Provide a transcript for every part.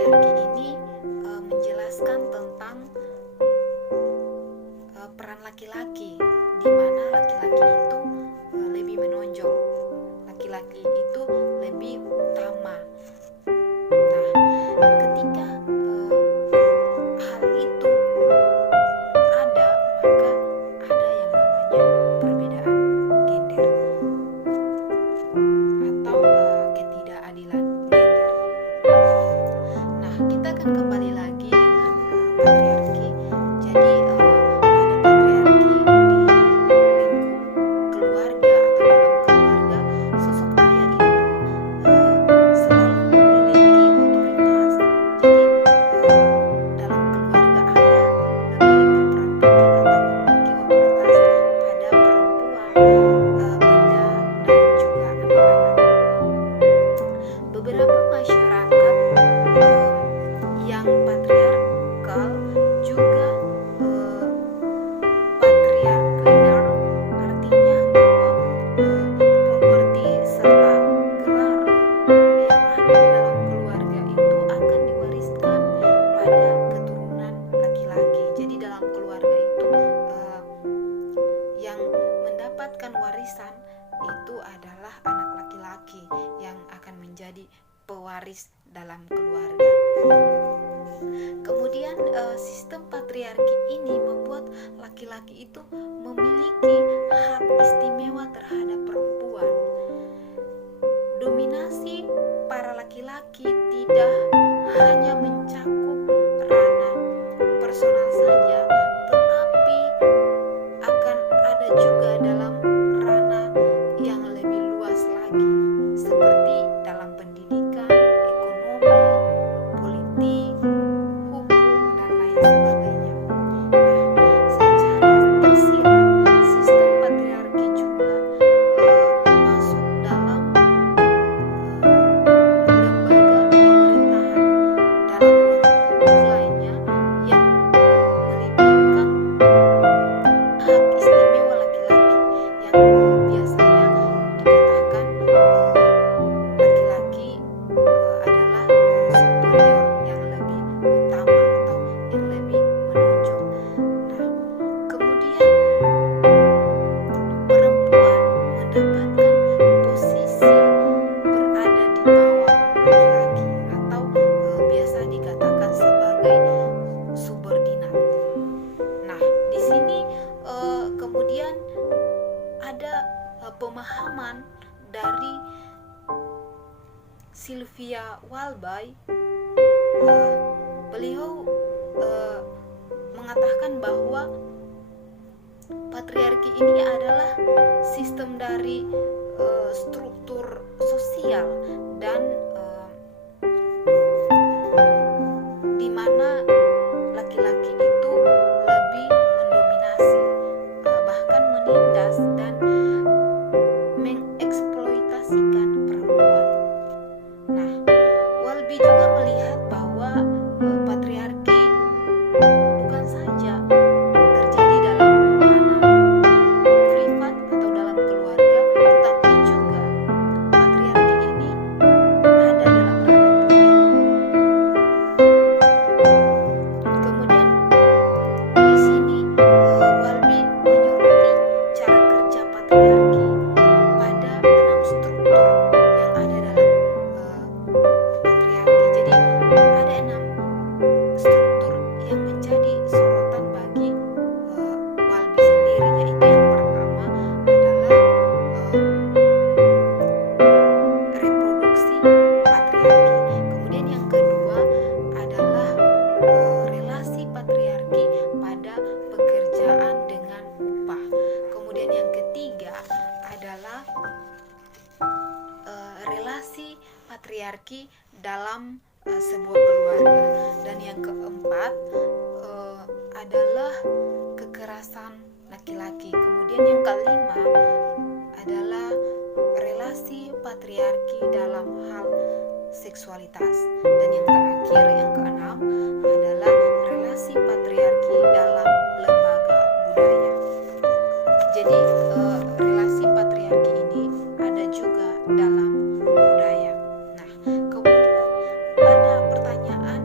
patriarki ini menjelaskan tentang peran laki-laki, di mana laki-laki itu lebih menonjol, laki-laki itu lebih utama. Nah, ketika hal itu ada, maka ada yang namanya perbedaan gender atau ketidakadilan gender. Nah, kita akan kembali lagi dengan patriarki. Jadi pada patriarki di lingkup keluarga atau dalam keluarga, sosok ayah itu selalu memiliki otoritas. Jadi dalam keluarga ayah lebih berperan penting atau memiliki otoritas pada perempuan, benda, dan juga anak-anak. Beberapa masyarakat yang patriarkal juga patriarkinar, artinya bahwa properti serta gelar yang ada di dalam keluarga itu akan diwariskan pada keturunan laki-laki. Jadi dalam keluarga itu yang mendapatkan warisan itu adalah anak laki-laki yang akan menjadi pewaris dalam keluarga. Kemudian sistem patriarki ini membuat laki-laki itu memiliki hak istimewa terhadap perempuan. Dominasi para laki-laki tidak hanya mencakup ranah personal saja, tetapi akan ada juga dalam ranah yang lebih luas lagi, seperti dalam pendidikan, ekonomi, politik, hukum, dan lain sebagainya. Nah, secara tersirat, sistem patriarki juga masuk dalam lembaga pemerintahan dalam ruang publik lainnya yang melibatkan hak istimewa laki-laki yang biasanya dikatakan laki-laki adalah superior, yang lebih utama atau yang lebih menonjol. Nah, kemudian perempuan mendapatkan posisi berada di bawah laki-laki atau biasa dikatakan sebagai subordinat. Nah, di sini kemudian ada pemahaman dari Sylvia Walby. Beliau mengatakan bahwa patriarki ini adalah sistem dari struktur sosial dan di mana laki-laki itu lebih mendominasi, bahkan menindas dan mengeksploitasikan perempuan. Nah, Walby juga melihat bahwa patriarki bukan saja terjadi dalam ranah privat atau dalam keluarga, tetapi juga patriarki ini ada dalam ranah publik. Kemudian di sini Walby menyoroti cara kerja patriarki pada 6 struktur yang ada dalam patriarki. Jadi ada 6 struktur yang menjadi sorotan bagi Walby sendiri, yaitu yang pertama adalah reproduksi patriarki. Kemudian yang kedua adalah relasi patriarki pada pekerjaan dengan upah. Kemudian yang ketiga adalah relasi patriarki dalam sebuah keluarga. Dan yang keempat adalah kekerasan laki-laki. Kemudian yang kelima adalah relasi patriarki dalam hal seksualitas. Dan yang terakhir, yang keenam, adalah relasi patriarki dalam lembaga budaya. Jadi relasi patriarki ini ada juga dalam budaya. Nah, kemudian ada pertanyaan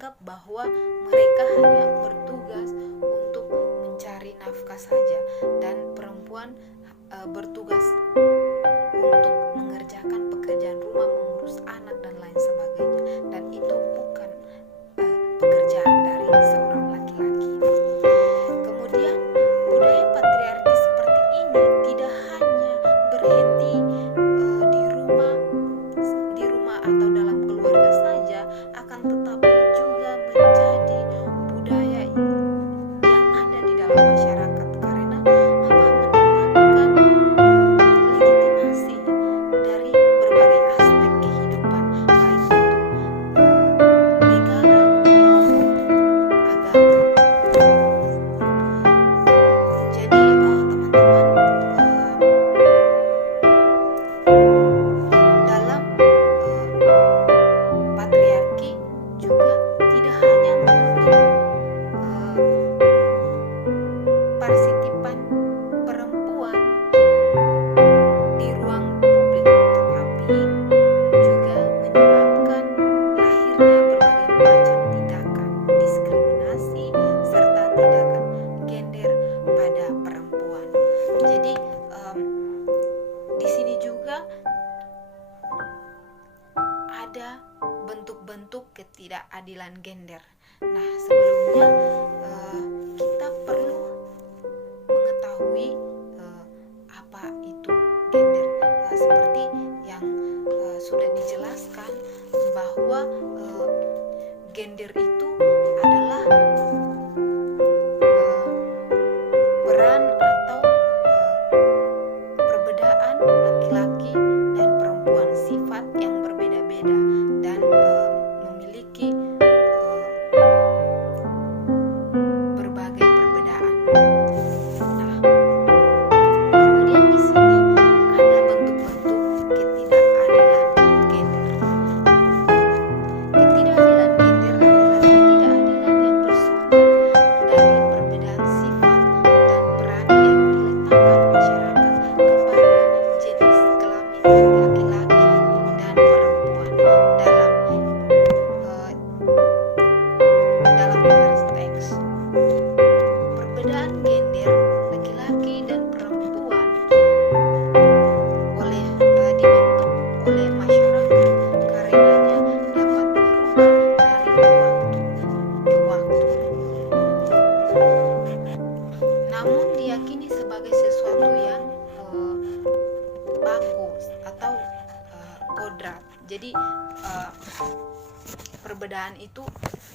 menganggap bahwa mereka hanya bertugas untuk mencari nafkah saja, dan perempuan bertugas untuk mengerjakan pekerjaan rumah, mengurus anak dan lain sebagainya, dan itu bukan pekerjaan dari seorang laki-laki. Kemudian budaya patriarki seperti ini tidak hanya berhenti di rumah atau dalam keluarga saja, akan tetapi juga menjadi budaya yang ada di dalam masyarakat, karena mendapatkan legitimasi dari berbagai aspek kehidupan, baik itu negara maupun agama. Jadi teman-teman, dalam patriarki juga tidak hanya menuntut partisipan perempuan di ruang publik, tetapi juga menyebabkan lahirnya berbagai macam tindakan diskriminasi serta tindakan gender pada perempuan. Jadi di sini juga ada bentuk-bentuk ketidakadilan gender. Nah, sebelumnya kita perlu mengetahui apa itu gender. Seperti yang sudah dijelaskan bahwa gender itu adalah peran atau perbedaan laki-laki dan perempuan, sifat yang berbeda-beda dan memiliki berbagai perbedaan. Nah, kemudian di sini ada bentuk-bentuk ketidakadilan gender. Ketidakadilan gender adalah ketidakadilan yang bersumber dari perbedaan sifat dan peran yang diletakkan masyarakat kepada jenis kelamin laki-laki dan perempuan dalam interteks. Perbedaan gender laki-laki dan perempuan dibentuk oleh masyarakat, karenanya dapat berubah dari waktu ke waktu, namun diyakini sebagai sesuatu yang baku atau kodrat. Jadi perbedaan itu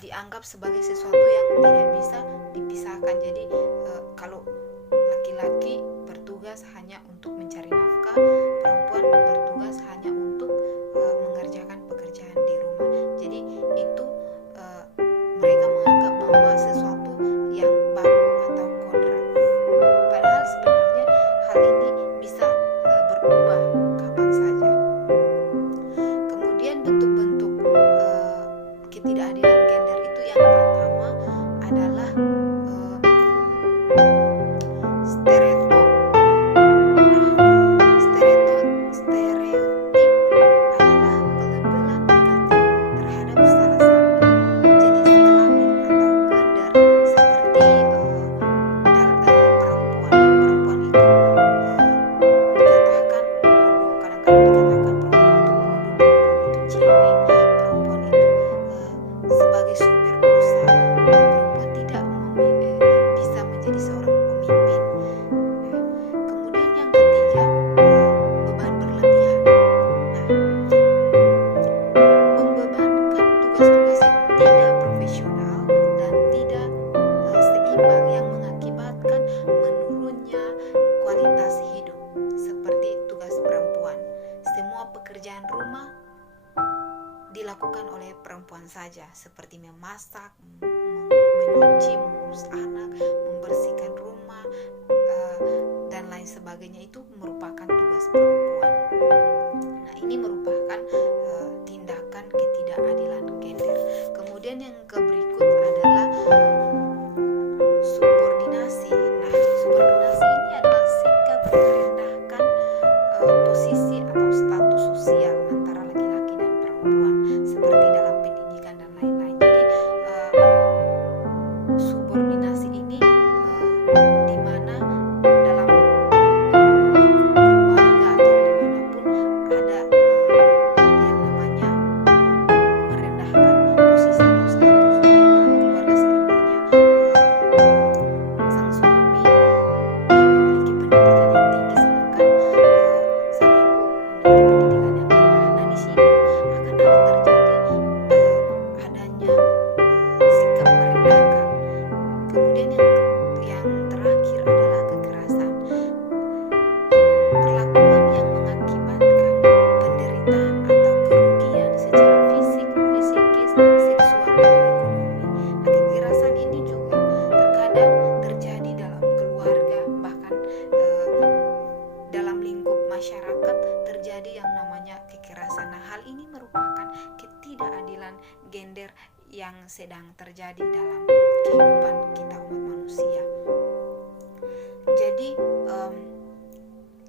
dianggap sebagai sesuatu yang tidak bisa dipisahkan. Jadi kalau laki-laki bertugas hanya untuk mencari nafkah, perempuan bertugas hanya untuk mengerjakan pekerjaan di rumah. Jadi itu mereka menganggap bahwa sesuatu yang baku atau kodrat. Padahal sebenarnya hal ini bisa berubah kapan saja. Kemudian bentuk-bentuk ketidakadilan gender itu yang pertama adalah stereotip. Stereotip adalah pelabelan negatif terhadap salah satu jenis kelamin atau gender, seperti perempuan itu dikatakan bodoh, kadang-kadang dikatakan perempuan itu bodoh, perempuan itu cengeng, perempuan itu sebagai sumber dosa, perempuan tidak bisa menjadi seorang pemimpin. Kemudian yang ketiga, beban berlebihan. Nah, membebankan tugas-tugas yang tidak profesional dan tidak seimbang yang mengakibatkan menurunnya kualitas hidup, seperti tugas perempuan. Semua pekerjaan rumah dilakukan oleh perempuan saja, seperti memasak, menyuci, mengurus anak, membersihkan rumah, dan lain sebagainya. Itu merupakan tugas perempuan. Nah, ini merupakan tindakan ketidakadilan gender. Kemudian yang berikut adalah subordinasi. Nah, subordinasi ini adalah sikap merendahkan posisi atau status sosial antara laki-laki dan perempuan, seperti dalam pendidikan dan lain-lain. Jadi yang terjadi dalam kehidupan kita umat manusia. Jadi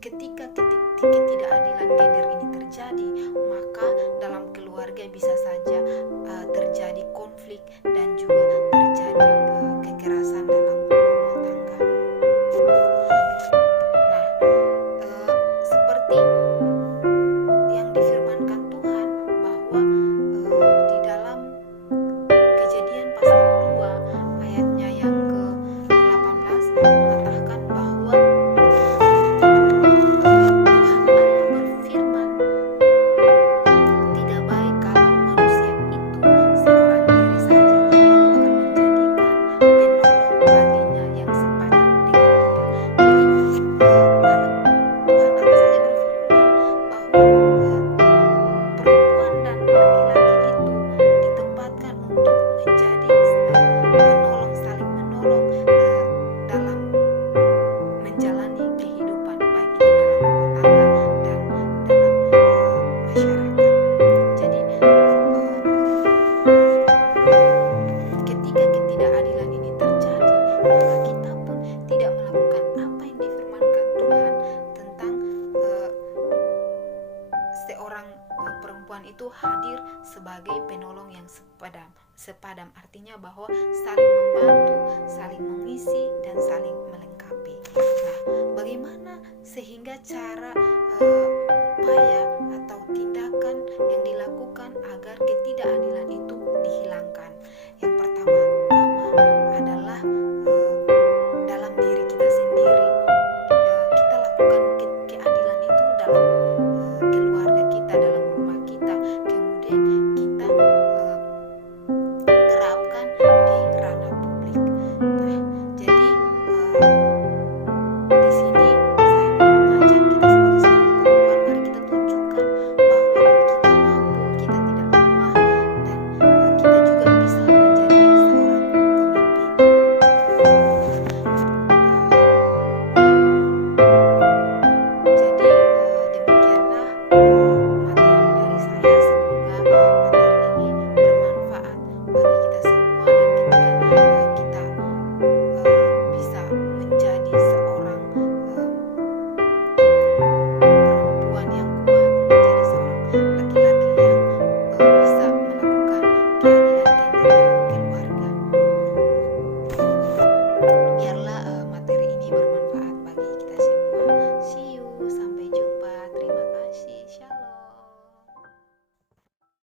ketika ketidakadilan gender ini terjadi, maka dalam keluarga bisa saja terjadi konflik dan juga terjadi kekerasan dalam rumah tangga. Nah, seperti yang difirmankan Tuhan bahwa di dalam Kejadian pasal 2 ayatnya yang ke-18 mengatakan bahwa Tuhan Allah berfirman, tidak baik kalau manusia itu seorang diri saja, aku akan menjadikan penolong baginya yang sepadan dengan dia. Jadi Tuhan Allah saja berfirman bahwa perempuan dan laki-laki itu ditempatkan untuk menjadi penolong, saling menolong dalam menjalani kehidupan, baik itu dalam rumah tangga dan dalam masyarakat. Jadi ketika ketidakadilan ini terjadi, maka kita pun tidak melakukan apa yang difirmankan Tuhan tentang seorang perempuan itu hadir sebagai penolong yang sepadam, artinya bahwa saling membantu, saling mengisi, dan saling melengkapi. Nah, bagaimana sehingga cara upaya